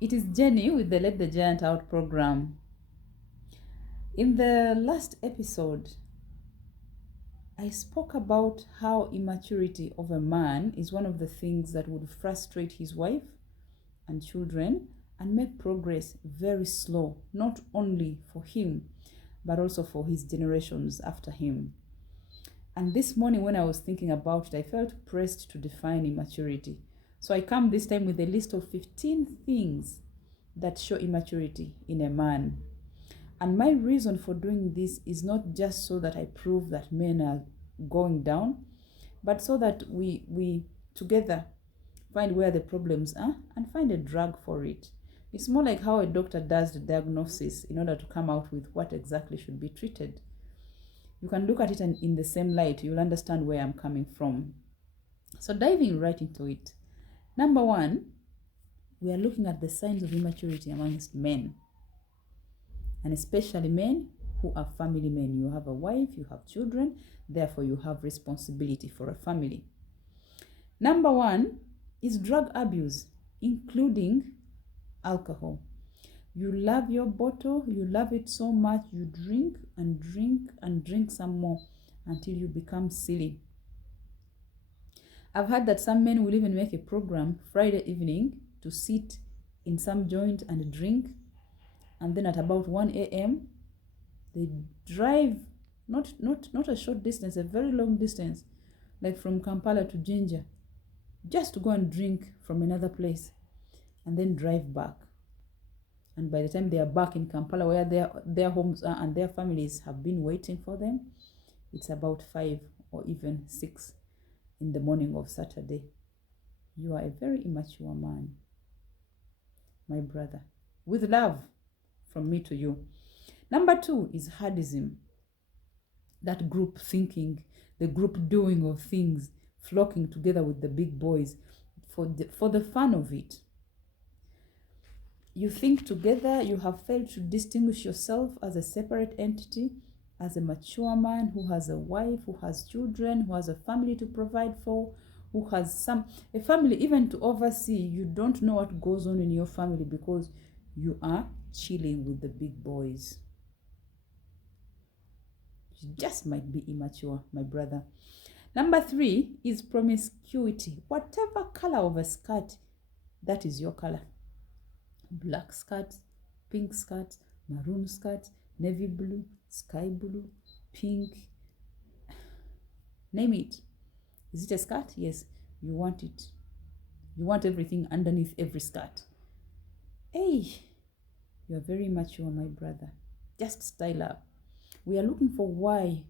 It is Jenny with the Let the Giant Out program. In the last episode, I spoke about how immaturity of a man is one of the things that would frustrate his wife and children and make progress very slow, not only for him, but also for his generations after him. And this morning, when I was thinking about it, I felt pressed to define immaturity. So I come this time with a list of 15 things that show immaturity in a man. And my reason for doing this is not just so that I prove that men are going down, but so that we together find where the problems are and find a drug for it. It's more like how a doctor does the diagnosis in order to come out with what exactly should be treated. You can look at it and in the same light, you'll understand where I'm coming from. So diving right into it. Number one, we are looking at the signs of immaturity amongst men. And especially men who are family men. You have a wife, you have children, therefore you have responsibility for a family. Number one is drug abuse, including alcohol. You love your bottle, you love it so much, you drink and drink and drink some more until you become silly. I've heard that some men will even make a program Friday evening to sit in some joint and drink, and then at about 1 a.m. they drive not a short distance, a very long distance, like from Kampala to Jinja, just to go and drink from another place and then drive back. And by the time they are back in Kampala, where their homes are and their families have been waiting for them, it's about 5 or even 6 in the morning of Saturday. You are a very immature man, my brother. With love from me to you. Number 2 is hadism. That group thinking, the group doing of things, flocking together with the big boys for the fun of it. You think together, you have failed to distinguish yourself as a separate entity, as a mature man who has a wife, who has children, who has a family to provide for, who has a family even to oversee. You don't know what goes on in your family because you are chilling with the big boys. You just might be immature, my brother. Number 3 is promiscuity. Whatever color of a skirt, that is your color. Black skirt, pink skirt, maroon skirt, navy blue, sky blue, pink. Name it. Is it a skirt? Yes, you want it. You want everything underneath every skirt. Hey, you are very mature, my brother. Just style up. We are looking for why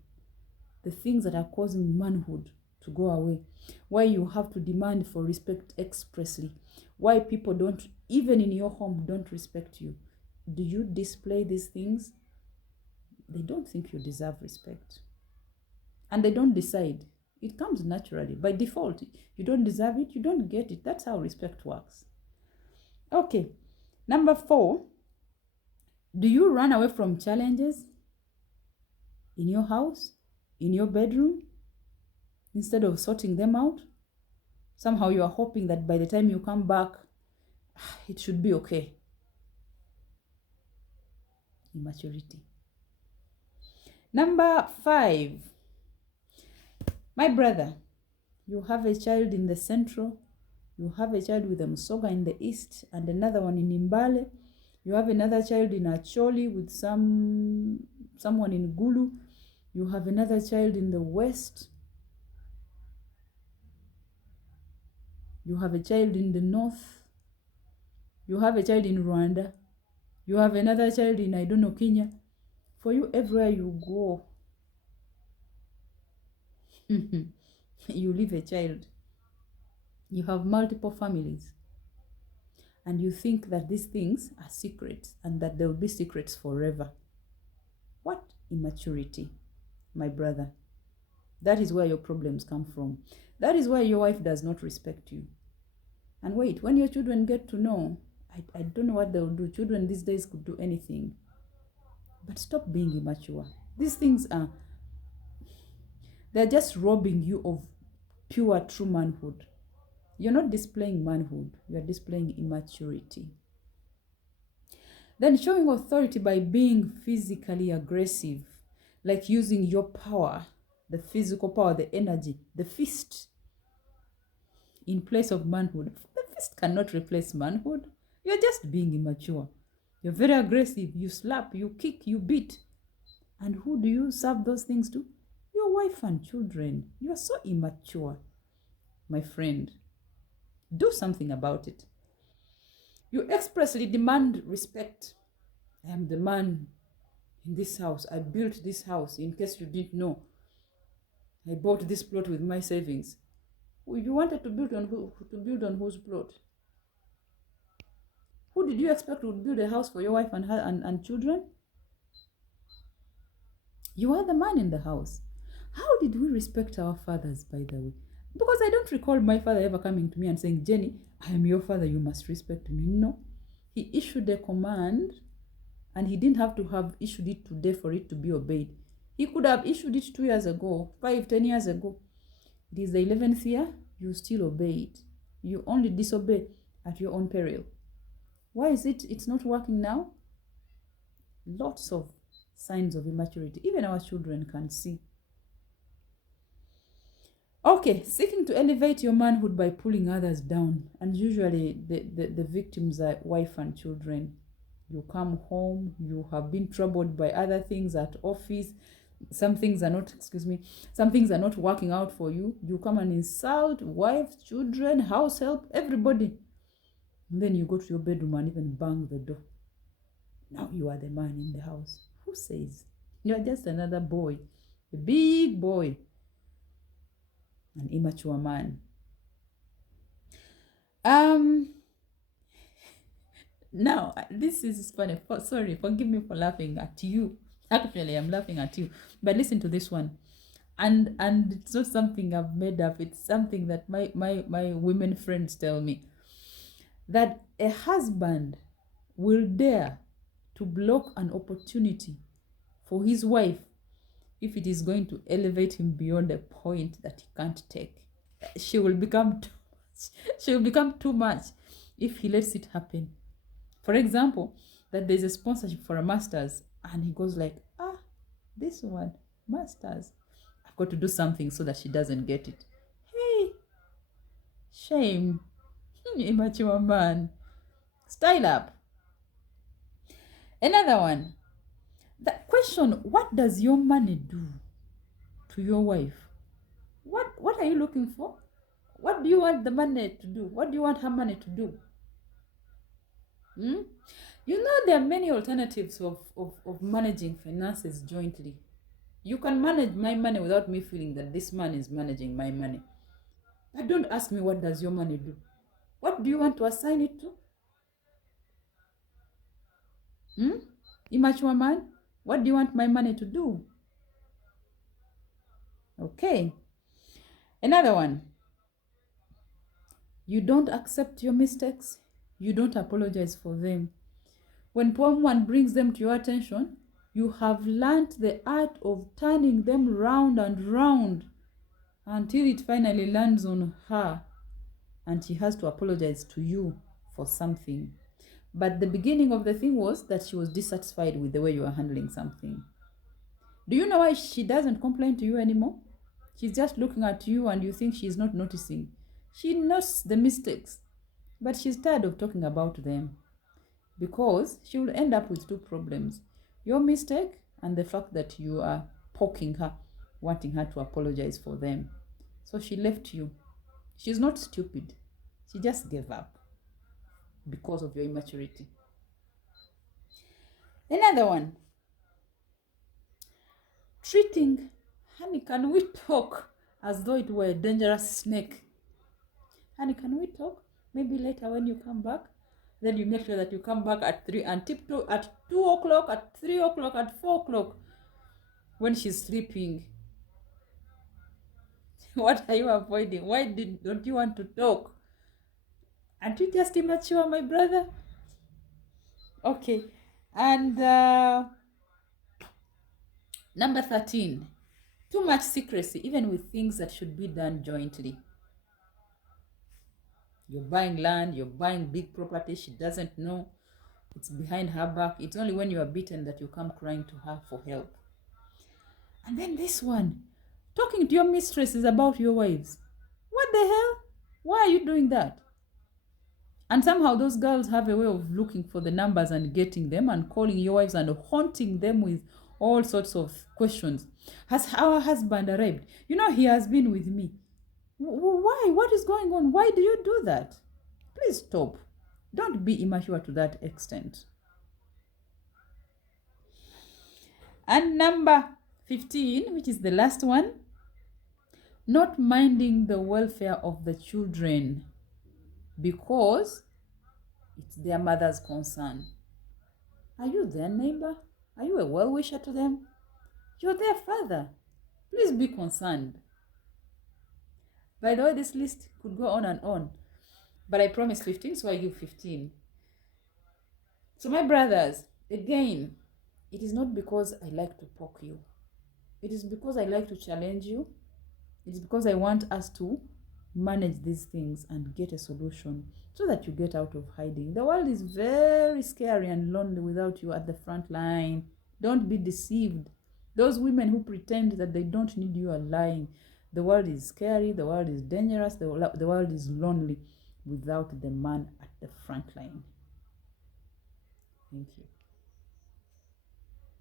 the things that are causing manhood to go away, why you have to demand for respect expressly, why people don't, even in your home, don't respect you. Do you display these things? They don't think you deserve respect. And they don't decide. It comes naturally. By default, you don't deserve it, you don't get it. That's how respect works. Okay. Number 4, do you run away from challenges in your house, in your bedroom, instead of sorting them out? Somehow you are hoping that by the time you come back, it should be okay. Immaturity. Number 5, my brother, you have a child in the central, you have a child with a Musoga in the east and another one in Imbale. You have another child in Acholi with someone in Gulu. You have another child in the west. You have a child in the north. You have a child in Rwanda. You have another child in, I don't know, Kenya. For you, everywhere you go, you leave a child. You have multiple families. And you think that these things are secrets and that they will be secrets forever. What immaturity, my brother. That is where your problems come from. That is why your wife does not respect you. And wait, when your children get to know, I don't know what they'll do. Children these days could do anything. But stop being immature. These things they're just robbing you of pure, true manhood. You're not displaying manhood. You're displaying immaturity. Then showing authority by being physically aggressive, like using your power, the physical power, the energy, the fist in place of manhood. The fist cannot replace manhood. You're just being immature. You're very aggressive. You slap, you kick, you beat. And who do you serve those things to? Your wife and children. You are so immature, my friend. Do something about it. You expressly demand respect. I am the man in this house. I built this house. In case you didn't know, I bought this plot with my savings. You wanted to build on who? To build on whose plot? Who did you expect would build a house for your wife and children? You are the man in the house. How did we respect our fathers, by the way? Because I don't recall my father ever coming to me and saying, Jenny, I am your father, you must respect me. No. He issued a command, and he didn't have to have issued it today for it to be obeyed. He could have issued it 2 years ago, 5, 10 years ago. It is the 11th year, you still obey it. You only disobey at your own peril. Why is it it's not working now? Lots of signs of immaturity. Even our children can see. Okay, seeking to elevate your manhood by pulling others down. And usually the victims are wife and children. You come home, you have been troubled by other things at office. Some things are not working out for you. You come and insult wife, children, house help, everybody. And then you go to your bedroom and even bang the door. Now you are the man in the house. Who says? You are just another boy, a big boy, an immature man. Now, this is funny. Sorry, forgive me for laughing at you. Actually, I'm laughing at you. But listen to this one. And it's not something I've made up. It's something that my women friends tell me. That a husband will dare to block an opportunity for his wife if it is going to elevate him beyond a point that he can't take. She will become too much if he lets it happen. For example, that there's a sponsorship for a master's and he goes like, this one, master's. I've got to do something so that she doesn't get it. Hey, shame. Immature man. Style up. Another one. The question, what does your money do to your wife? What are you looking for? What do you want the money to do? What do you want her money to do? You know, there are many alternatives of managing finances jointly. You can manage my money without me feeling that this man is managing my money. But don't ask me, what does your money do? What do you want to assign it to? Immature man, what do you want my money to do? Okay. Another one. You don't accept your mistakes. You don't apologize for them. When someone brings them to your attention, you have learned the art of turning them round and round until it finally lands on her and she has to apologize to you for something. But the beginning of the thing was that she was dissatisfied with the way you are handling something. Do you know why she doesn't complain to you anymore? She's just looking at you and you think she's not noticing. She knows the mistakes, but she's tired of talking about them because she will end up with two problems. Your mistake and the fact that you are poking her, wanting her to apologize for them. So she left you. She's not stupid. She just gave up because of your immaturity. Another one. Treating, honey, can we talk, as though it were a dangerous snake. Honey, can we talk? Maybe later when you come back. Then you make sure that you come back at 3 and tiptoe at 2 o'clock, at 3 o'clock, at 4 o'clock when she's sleeping. What are you avoiding? Why don't you want to talk? Aren't you just immature, my brother? Okay. And number 13. Too much secrecy, even with things that should be done jointly. You're buying land, you're buying big property, she doesn't know. It's behind her back. It's only when you are beaten that you come crying to her for help. And then this one, talking to your mistresses about your wives. What the hell? Why are you doing that? And somehow those girls have a way of looking for the numbers and getting them and calling your wives and haunting them with all sorts of questions. Has our husband arrived? You know, he has been with me. Why? What is going on? Why do you do that? Please stop. Don't be immature to that extent. And number 15, which is the last one, not minding the welfare of the children because it's their mother's concern. Are you their neighbor? Are you a well-wisher to them? You're their father. Please be concerned. By the way, this list could go on and on. But I promised 15, so I give 15. So my brothers, again, it is not because I like to poke you. It is because I like to challenge you. It is because I want us to manage these things and get a solution so that you get out of hiding. The world is very scary and lonely without you at the front line. Don't be deceived. Those women who pretend that they don't need you are lying. The world is scary, the world is dangerous, the world is lonely without the man at the front line. Thank you.